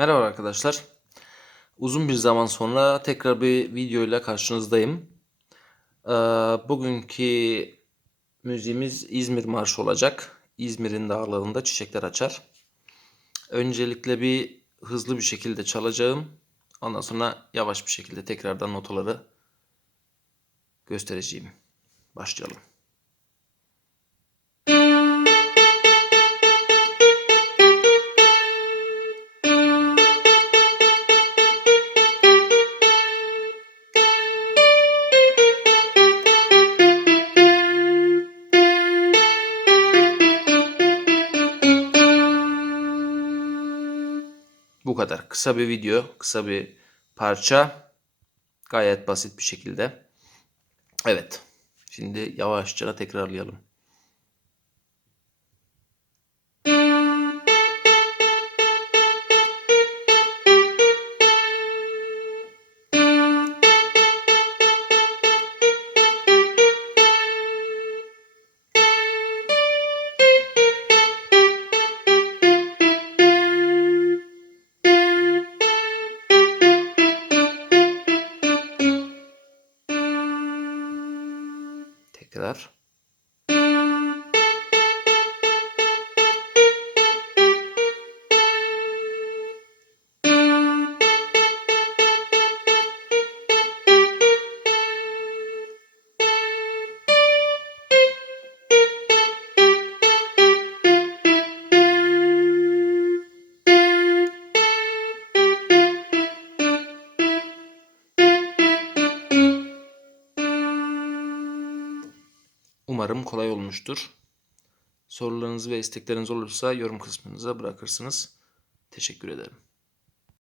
Merhaba arkadaşlar. Uzun bir zaman sonra tekrar bir video ile karşınızdayım. Ee, bugünkü müziğimiz İzmir Marşı olacak. İzmir'in dağlarında çiçekler açar. Öncelikle bir hızlı bir şekilde çalacağım. Ondan sonra yavaş bir şekilde tekrardan notaları göstereceğim. Başlayalım. Bu kadar. Kısa bir video, kısa bir parça. Gayet basit bir şekilde. Evet. Şimdi yavaşça tekrarlayalım. Tekrar. Umarım kolay olmuştur. Sorularınız ve istekleriniz olursa yorum kısmınıza bırakırsınız. Teşekkür ederim.